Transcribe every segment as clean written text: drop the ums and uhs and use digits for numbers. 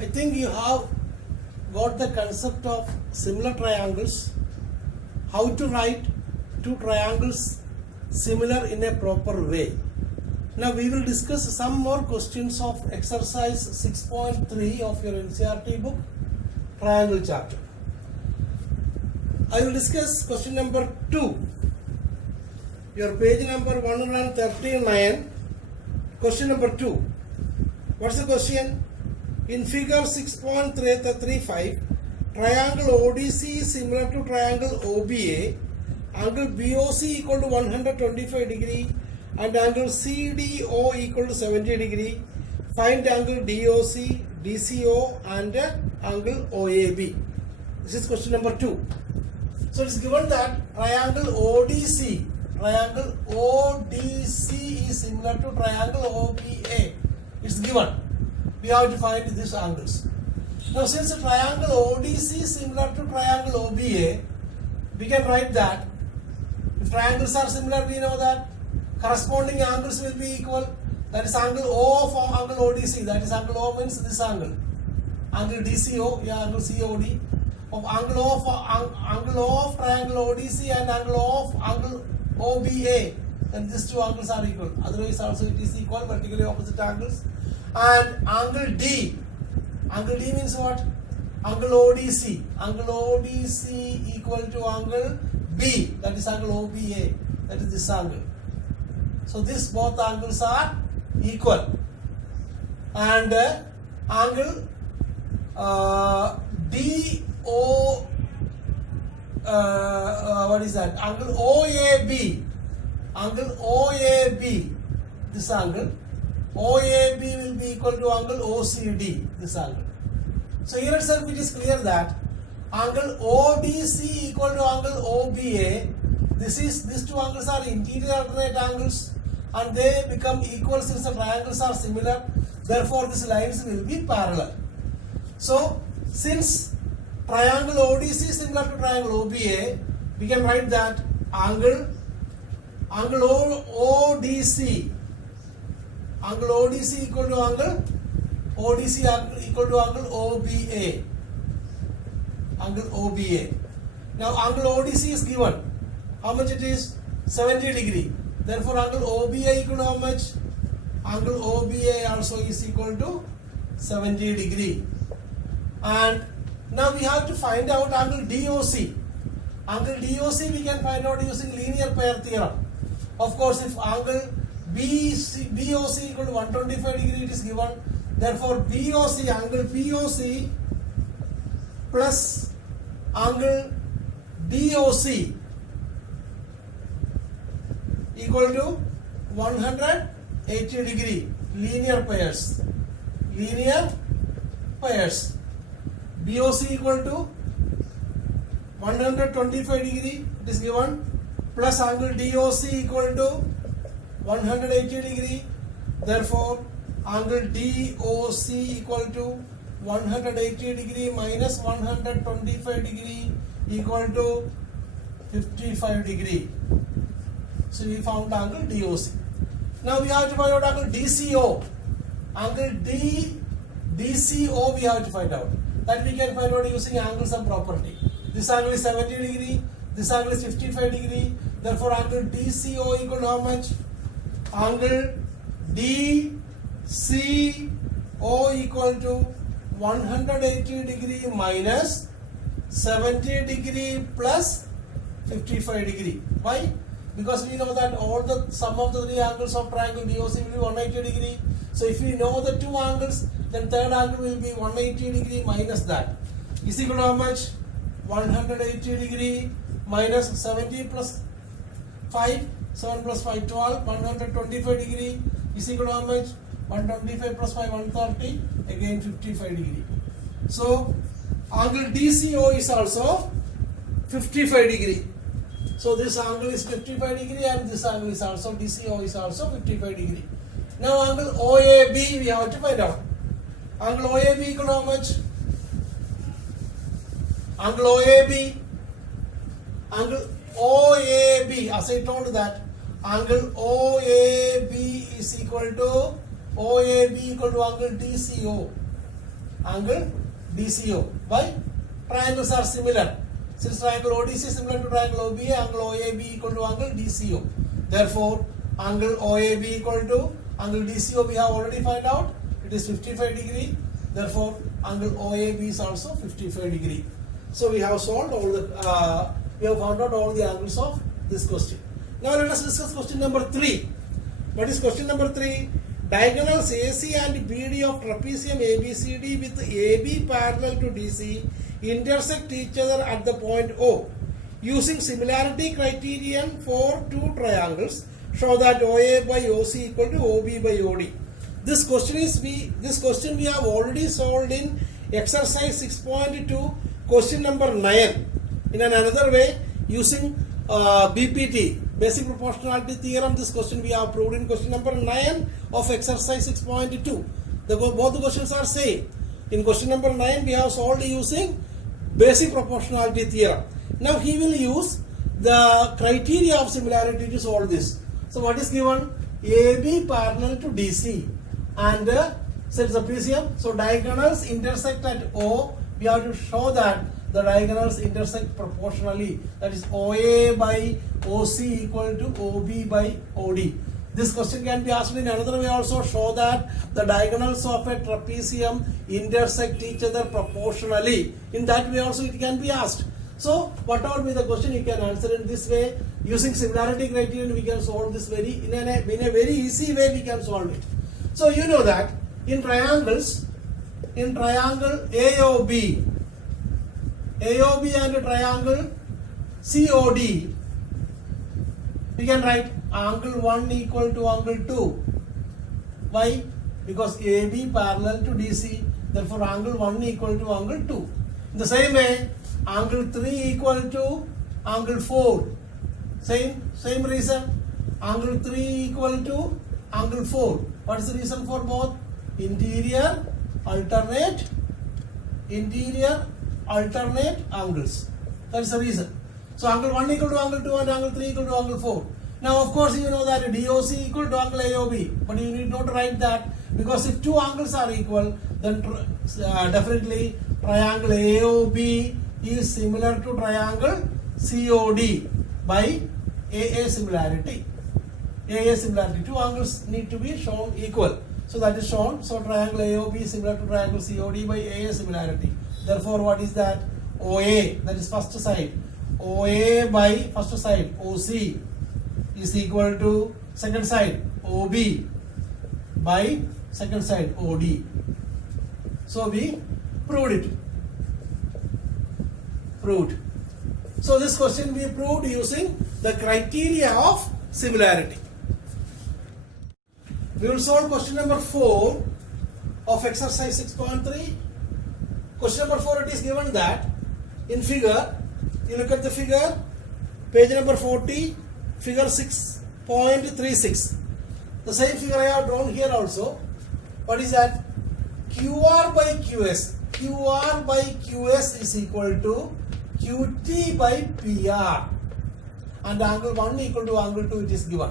I think you have got the concept of similar triangles, how to write two triangles similar in a proper way. Now we will discuss some more questions of exercise 6.3 of your NCERT book, triangle chapter. I will discuss question number 2. Your page number 139, question number 2. What's the question? In figure 6.35, triangle ODC is similar to triangle OBA, angle BOC equal to 125 degree and angle CDO equal to 70 degree. Find angle DOC, DCO and angle OAB. This is question number 2. So it is given that triangle ODC is similar to triangle OBA. It's given. We have to find these angles. Now since the triangle ODC is similar to triangle OBA, we can write that if triangles are similar, we know that corresponding angles will be equal. That is angle O of angle ODC. That is angle O means this angle. Angle DCO, angle COD. Of angle O of triangle ODC and angle O of angle OBA. Then these two angles are equal. Otherwise also it is equal, vertically opposite angles. And angle D. Angle D means what? Angle ODC. Angle ODC equal to angle B. That is angle OBA. That is this angle. So this both angles are equal. And angle DO what is that? Angle OAB. Angle OAB. This angle. OAB will be equal to angle OCD, this angle. So here itself it is clear that angle ODC equal to angle OBA, these two angles are interior alternate angles and they become equal since the triangles are similar, therefore these lines will be parallel. So since triangle ODC is similar to triangle OBA, we can write that angle ODC equal to angle ODC equal to angle OBA. Angle OBA. Now angle ODC is given. How much it is? 70 degree. Therefore angle OBA equal to how much? Angle OBA also is equal to 70 degree. And now we have to find out angle DOC. Angle DOC we can find out using linear pair theorem. Of course, if angle BOC equal to 125 degree it is given. Therefore, angle POC plus angle DOC equal to 180 degree. Linear pairs. BOC equal to 125 degree it is given plus angle DOC equal to 180 degree. Therefore, angle DOC equal to 180 degree minus 125 degree equal to 55 degree. So we found angle DOC. Now we have to find out angle DCO. Angle DCO we have to find out. That we can find out using angle sum property. This angle is 70 degree. This angle is 55 degree. Therefore, angle DCO equal to how much? Angle DCO equal to 180 degree minus 70 degree plus 55 degree. Why? Because we know that all the sum of the three angles of triangle DOC will be 180 degree. So if we know the two angles, then third angle will be 180 degree minus that. Is equal to how much? 180 degree minus 70 plus 5. 7 plus 5, 12, 125 degree is equal to how much? 125 plus 5, 130, again 55 degree. So, angle DCO is also 55 degree. So, this angle is 55 degree and this angle is also, DCO is also 55 degree. Now, angle OAB we have to find out. Angle OAB equal to how much? Angle OAB, as I told that, angle OAB is equal to angle DCO. angle DCO by triangles are similar. Since triangle ODC is similar to triangle OBA, angle OAB equal to angle DCO. Therefore, angle OAB equal to angle DCO we have already found out. It is 55 degree. Therefore, angle OAB is also 55 degree. So we have solved all the, we have found out all the angles of this question. Now let us discuss question number 3. What is question number 3? Diagonals AC and BD of trapezium ABCD with AB parallel to DC intersect each other at the point O. Using similarity criterion for two triangles, show that OA by OC equal to OB by OD. This question we have already solved in exercise 6.2, question number 9. In another way, using BPT, basic proportionality theorem, this question we have proved in question number 9 of exercise 6.2. Both the questions are same. In question number 9, we have solved using basic proportionality theorem. Now he will use the criteria of similarity to solve this. So what is given? AB parallel to DC and set trapezium. So diagonals intersect at O. We have to show that the diagonals intersect proportionally. That is OA by OC equal to OB by OD. This question can be asked in another way also. Show that the diagonals of a trapezium intersect each other proportionally. In that way also it can be asked. So whatever be the question, you can answer in this way. Using similarity criterion, we can solve this in a very easy way. We can solve it. So you know that in triangles, in triangle AOB and triangle COD, we can write angle 1 equal to angle 2. Why? Because AB parallel to DC. Therefore, angle 1 equal to angle 2. In the same way, angle 3 equal to angle 4. Same reason. Angle 3 equal to angle 4. What is the reason for both? Interior alternate angles. That is the reason. So angle 1 equal to angle 2 and angle 3 equal to angle 4. Now of course you know that DOC equal to angle AOB, but you need not write that, because if two angles are equal, then definitely triangle AOB is similar to triangle COD by AA similarity. AA similarity. Two angles need to be shown equal. So that is shown. So triangle AOB is similar to triangle COD by AA similarity. Therefore, what is that? OA, that is first side. OA by first side, OC is equal to second side, OB by second side, OD. So we proved it. So this question we proved using the criteria of similarity. We will solve question number 4 of exercise 6.3. Question number 4, it is given that in figure, you look at the figure, page number 40, figure 6.36. The same figure I have drawn here also. What is that? QR by QS. QR by QS is equal to QT by PR. And angle 1 equal to angle 2 it is given.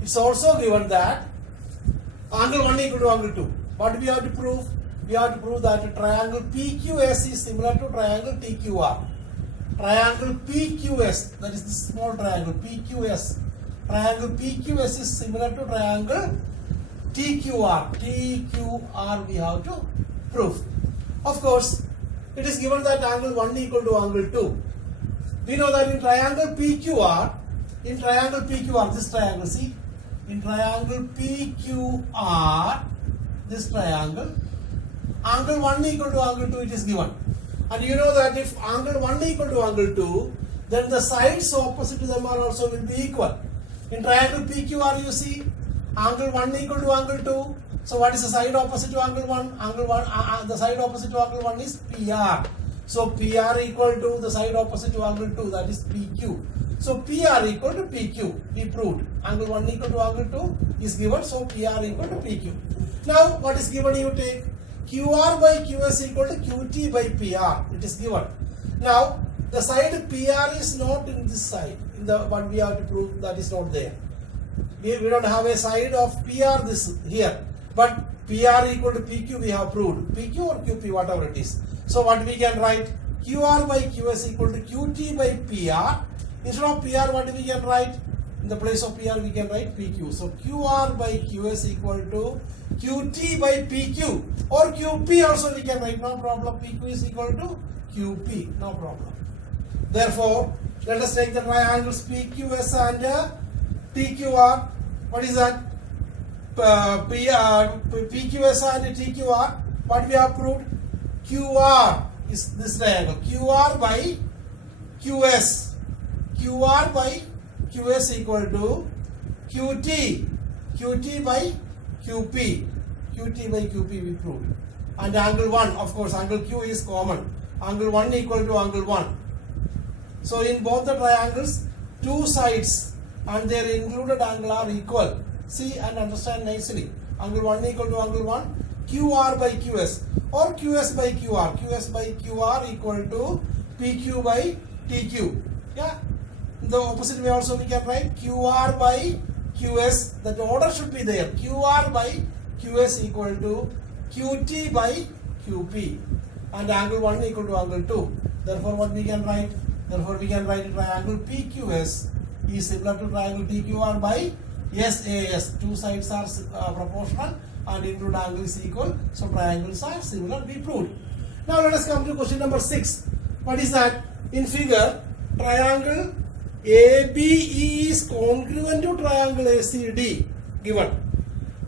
It's also given that angle 1 equal to angle 2. What do we have to prove? We have to prove that triangle PQS is similar to triangle TQR. Triangle PQS, that is this small triangle PQS. Triangle PQS is similar to triangle TQR. TQR we have to prove. Of course, it is given that angle 1 equal to angle 2. We know that in triangle PQR, this triangle, see, in triangle PQR, this triangle, angle 1 equal to angle 2 it is given. And you know that if angle 1 equal to angle 2, then the sides opposite to them are also will be equal. In triangle PQR, you see, angle 1 equal to angle 2. So what is the side opposite to angle 1? The side opposite to angle 1 is PR. So PR equal to the side opposite to angle 2, that is PQ. So PR equal to PQ, we proved. Angle 1 equal to angle 2 is given, so PR equal to PQ. Now what is given, you take QR by QS equal to QT by PR, it is given. Now the side PR is not in this side, in the what we have to prove, that is not there. We don't have a side of PR this here. But PR equal to PQ we have proved. PQ or QP, whatever it is. So what we can write? QR by QS equal to QT by PR. Instead of PR, what we can write? In the place of PR, we can write PQ. So QR by QS equal to QT by PQ. Or QP also we can write, no problem. PQ is equal to QP, no problem. Therefore, let us take the triangles PQS and TQR. What is that? PQS and TQR. What we have proved? QR is this triangle. QR by QS. QR by QS equal to QT. QT by QP. QT by QP we proved. And angle 1, of course, angle Q is common. Angle 1 equal to angle 1. So in both the triangles, two sides and their included angle are equal. See and understand nicely. Angle 1 equal to angle 1. QR by QS or QS by QR. QS by QR equal to PQ by TQ. Yeah. The opposite way also we can write QR by QS. That order should be there. QR by QS equal to QT by QP. And angle 1 equal to angle 2. Therefore what we can write? Therefore we can write triangle PQS is similar to triangle TQR by SAS. Two sides are proportional and include angle is equal. So triangles are similar, we proved. Now let us come to question number 6. What is that? In figure, triangle ABE is congruent to triangle ACD given.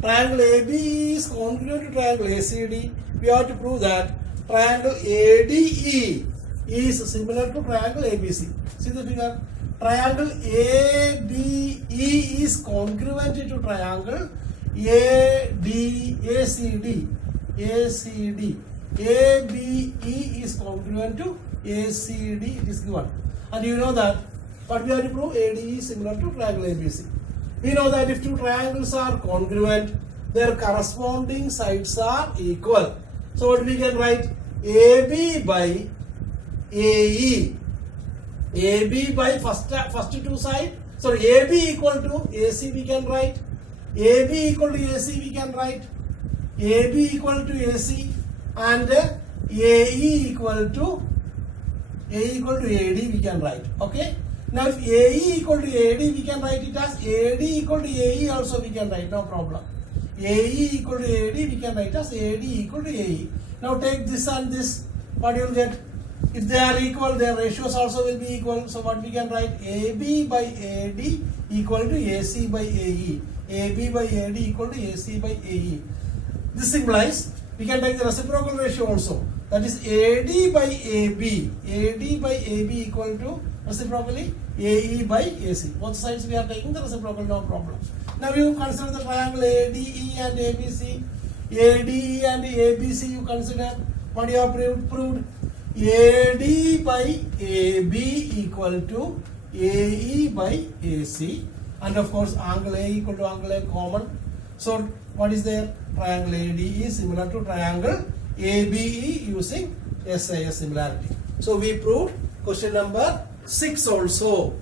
Triangle ABE is congruent to triangle ACD. We have to prove that triangle ADE is similar to triangle ABC. See the figure? Triangle ABE is congruent to triangle ACD. ABE is congruent to ACD. It is given. And you know that what we have to prove? ADE is similar to triangle ABC. We know that if two triangles are congruent, their corresponding sides are equal. So what we can write? AB by AE. AB by first two side. So AB equal to AC we can write. AB equal to AC we can write. AB equal to AC and AE equal to AD we can write. Okay. Now if AE equal to AD we can write it as AD equal to AE also we can write, no problem. AE equal to AD we can write as AD equal to AE. Now take this and this, what you will get? If they are equal, their ratios also will be equal. So what we can write? AB by AD equal to AC by AE. AB by AD equal to AC by AE. This implies we can take the reciprocal ratio also. That is AD by AB. AD by AB equal to reciprocally AE by AC. Both sides we are taking the reciprocal, no problem. Now you consider the triangle ADE and ABC. ADE and ABC you consider. What you have proved? AD by AB equal to AE by AC. And of course angle A equal to angle A common. So what is there? Triangle ADE is similar to triangle ABE using SAS similarity. So we proved question number 6 also.